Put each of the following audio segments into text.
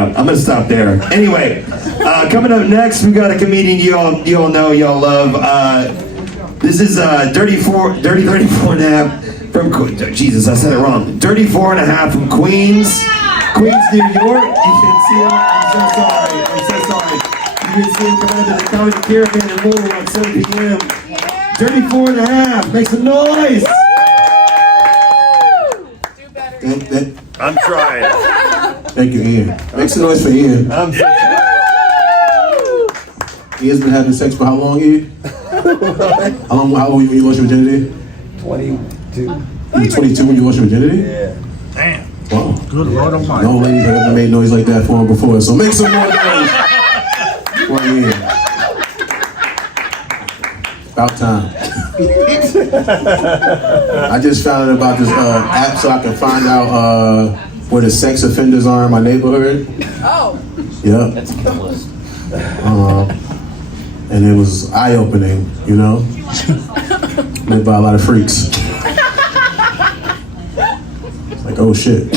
I'm gonna stop there. Anyway, coming up next, we got a comedian you all know, y'all love. This is Dirty 34 and a half from Jesus, I said it wrong. Dirty 4 and a half from Queens, New York. You can see him. I'm so sorry. You can see him come into the Comedy Caravan and Lowell at 7 p.m. Dirty 4 and a half. Make some noise. I'm trying. Thank you, Ian. Make some noise for Ian. Ian's been having sex for how long, Ian? How old were you when you lost your virginity? 22. You were 22 when you lost your virginity? Yeah. Damn. Wow. Good Lord Almighty. No ladies have ever made noise like that for him before, so make some more noise for Ian. About time. I just found out about this app so I can find out where the sex offenders are in my neighborhood. Oh. Yeah. That's a good list. And it was eye-opening, you know? Made by a lot of freaks. It's like, oh shit.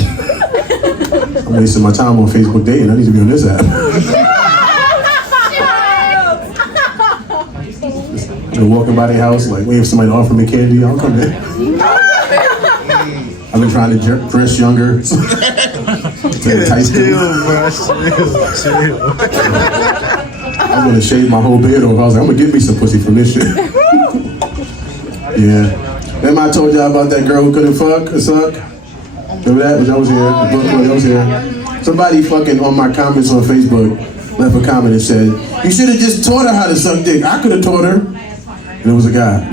I'm wasting my time on Facebook dating. I need to be on this app. They're walking by their house, like, wait for somebody to offer me candy, I'll come in. I've been trying to dress younger. To entice them. I'm gonna shave my whole beard off. I was like, I'm gonna get me some pussy from this shit. Yeah. Remember I told y'all about that girl who couldn't fuck or suck? Remember that? When I was here. When I was here. Somebody fucking on my comments on Facebook left a comment and said, you should have just taught her how to suck dick. I could have taught her. And it was a guy.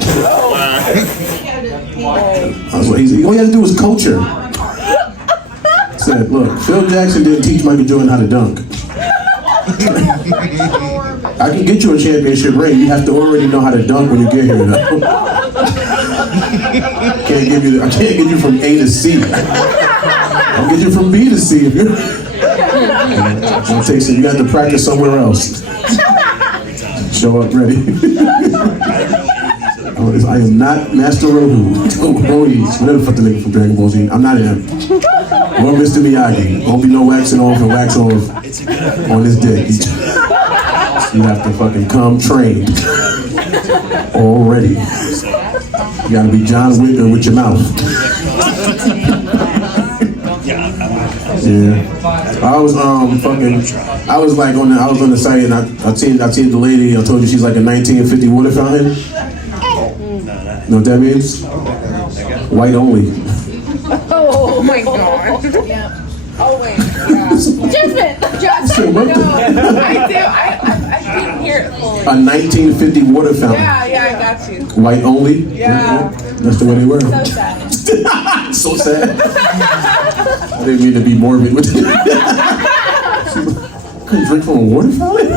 I was like, all you had to do was coach her. I said, look, Phil Jackson didn't teach Michael Jordan how to dunk. I can get you a championship ring. You have to already know how to dunk when you get here, though. I can't get you from A to C. I'll get you from B to C if you're. I'll take some. You have to practice somewhere else. Show up ready. I am not Master Rohu. Rohi's, whatever the fuck the nigga from Dragon Ball Z. I'm not him. Or Mr. Miyagi. Won't be no waxing off and wax off on this dick. You have to fucking come trained already. You gotta be John Wick with your mouth. Yeah. I was like on the site and I seen the lady. I told you she's like a 1950 water fountain. Know what that means? White only. Oh my god. Yeah. Oh wait. Yeah. Jasmine. What No, I do. I didn't hear it fully. A 1950 water fountain. Yeah, I got you. White only? Yeah. That's the way they were. So sad. So sad. I didn't mean to be morbid with it. Couldn't drink from a water fountain?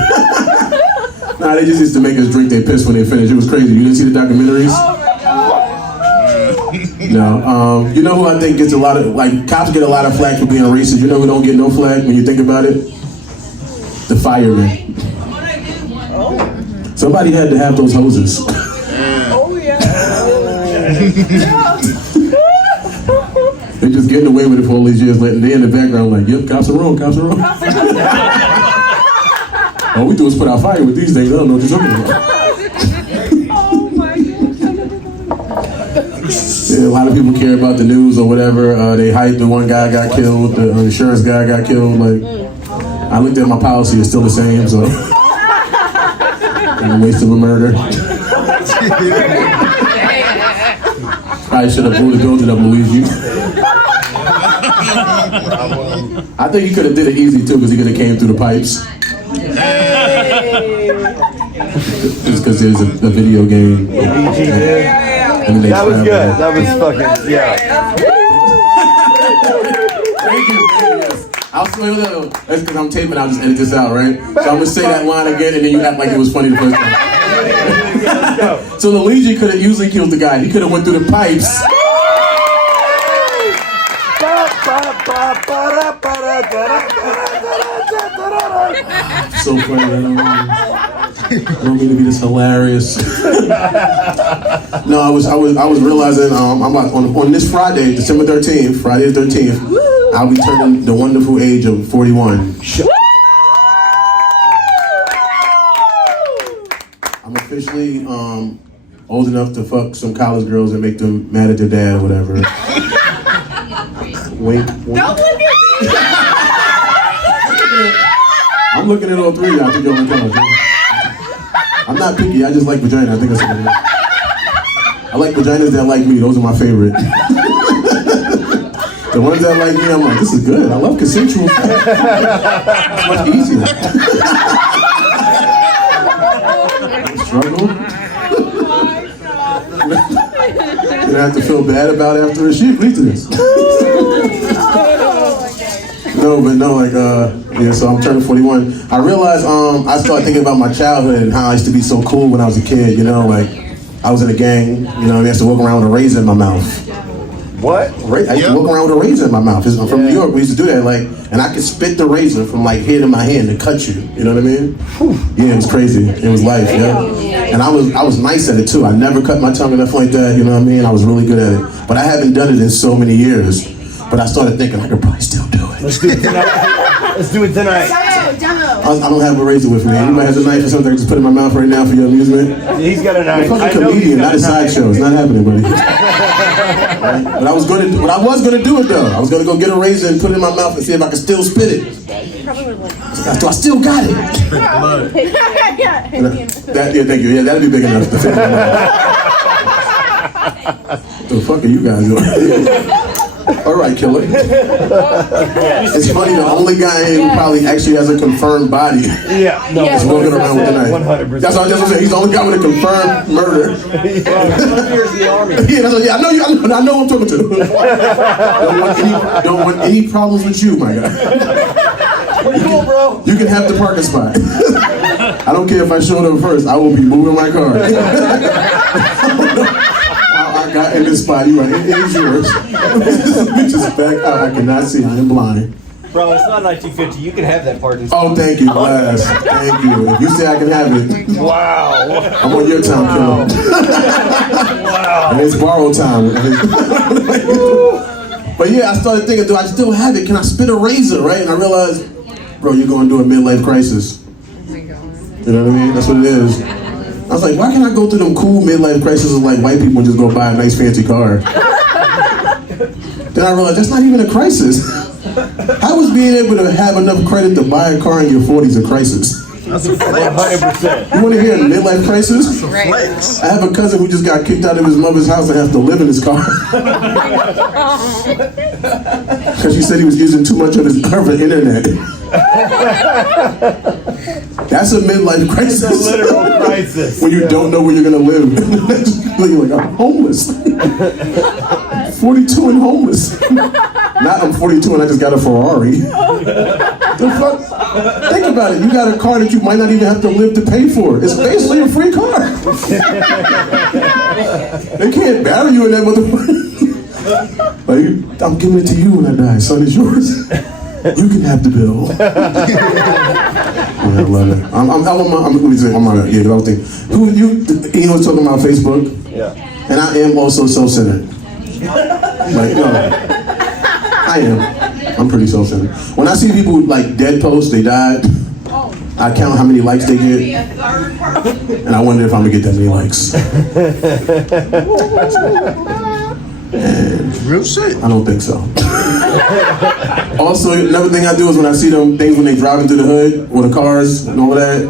Nah, they just used to make us drink their piss when they finished. It was crazy. You didn't see the documentaries? Oh my god. No. You know who I think gets a lot of, like, cops get a lot of flack for being racist. You know who don't get no flack when you think about it? The firemen. Somebody had to have those hoses. Oh yeah. They're just getting away with it for all these years. They in the background like, yep, cops are wrong, cops are wrong. All we do is put out fire with these things. I don't know what you're talking about. Oh my god. Yeah, a lot of people care about the news or whatever. They hype the one guy got killed, the insurance guy got killed. Like, I looked at my policy, it's still the same, so. A waste of a murder. Probably should have blew the building up, Luigi. I think he could have did it easy too, because he could have came through the pipes. Just because there's a video game. And then they That was travel. good. That was fucking, yeah. Thank you. I'll say that. That's because I'm taping. I'll just edit this out, right? So I'm gonna say that line again, and then you act like it was funny the first time. So Luigi could have easily killed the guy. He could have went through the pipes. So funny. I don't mean to be this hilarious. No, I was realizing I'm about, on this Friday, December 13th, Friday the 13th. I'll be turning the wonderful age of 41. I'm officially old enough to fuck some college girls and make them mad at their dad or whatever. Wink, wink. Don't look at me. I'm looking at all three of y'all. I think y'all in college. I'm not picky. I just like vagina. I think that's what it is. I like vaginas that like me. Those are my favorite. The ones that like me, I'm like, this is good. I love consensual sex. It's much easier. Struggle. You have to feel bad about it after she agreed to this. No, but no, like, yeah, so I'm turning 41. I realized, I started thinking about my childhood and how I used to be so cool when I was a kid, you know, like, I was in a gang, you know, and I used to walk around with a razor in my mouth. What? I used to walk around with a razor in my mouth. I'm from New York, we used to do that, like, and I could spit the razor from, like, here to my hand and cut you, you know what I mean? Yeah, it was crazy. It was life, yeah. And I was nice at it, too. I never cut my tongue or nothing like that, you know what I mean? I was really good at it. But I haven't done it in so many years. But I started thinking I could probably still do it. Let's do it tonight. Let's do it tonight. Demo. I don't have a razor with me. Anybody has a knife or something I can just put in my mouth right now for your amusement? He's got a I'm knife. a fucking comedian, not a sideshow. It's not happening, buddy. But I was gonna do it though. I was gonna go get a razor and put it in my mouth and see if I could still spit it. So I still got it. Yeah, thank you. Yeah, that'd be big enough to fit in my mouth. The fuck are you guys doing? All right, killer. It's funny, the only guy who probably actually has a confirmed body Yeah, no, is walking around with a knife. 100%. That's what I just said. He's the only guy with a confirmed murder. Yeah, that's what, yeah, I know you. I know who I'm talking to. Don't want any problems with you, my guy. Cool, bro. You can have the parking spot. I don't care if I showed up first. I will be moving my car. I got in this spot. You right. It is yours. Just back out. I cannot see. I am blind. Bro, it's not 1950. You can have that parking spot. Oh, thank you, Glass. Thank you. If you say I can have it, Wow. I'm on your time, killer. Wow. And it's borrowed time. But yeah, I started thinking, do I still have it? Can I spit a razor, right? And I realized, bro, you're going through a midlife crisis. You know what I mean? That's what it is. I was like, why can't I go through them cool midlife crises like white people and just go buy a nice fancy car? Then I realized that's not even a crisis. How is being able to have enough credit to buy a car in your 40s a crisis? That's a 100%. You want to hear a midlife crisis? Right. I have a cousin who just got kicked out of his mother's house and has to live in his car. Because she said he was using too much of his internet. That's a midlife crisis. It's a literal crisis. When you don't know where you're going to live. You're like, I'm homeless. 42 and homeless. Not I'm 42 and I just got a Ferrari. The fuck? Think about it. You got a car that you might not even have to live to pay for. It's basically a free car. They can't bury you in that motherfucker. Like, I'm giving it to you when I die. Son, it's yours. You can have the bill. Yeah, I love it. I'm on my, yeah, because I was thinking, you know, talking about Facebook? Yeah. And I am also self-centered. Like, no, I am. I'm pretty self-centered. When I see people like dead posts, they died, I count how many likes they get, and I wonder if I'm gonna get that many likes. And Real shit. I don't think so. Also, another thing I do is when I see them things when they driving through the hood or the cars and all that.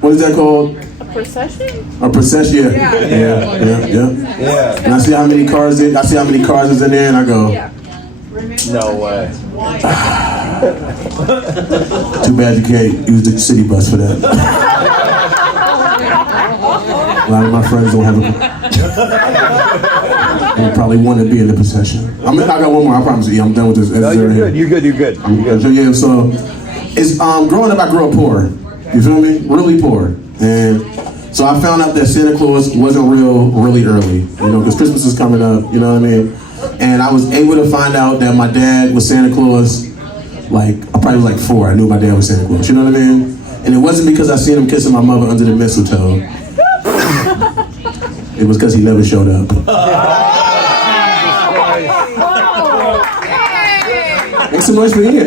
What is that called? Procession? A procession. Yeah. Yeah. And I see how many cars is in there, and I go, No way. too bad you can't use the city bus for that. A lot of my friends don't have a. They probably want to be in the procession. I got one more. I promise you. I'm done with this. No, you're good. You're good. You're good. I'm good. So yeah, so it's growing up. I grew up poor. You feel me? Really poor. And so I found out that Santa Claus wasn't real really early. You know, because Christmas is coming up. You know what I mean? And I was able to find out that my dad was Santa Claus. Like I probably was like 4. I knew my dad was Santa Claus. You know what I mean? And it wasn't because I seen him kissing my mother under the mistletoe. It was because he never showed up. Make some noise for Ian.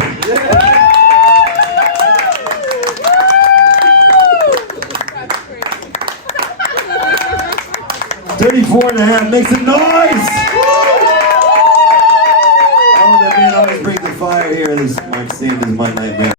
34 and a half. Make some noise! Oh, that man always brings the fire here. This Mark Sanders, my nightmare.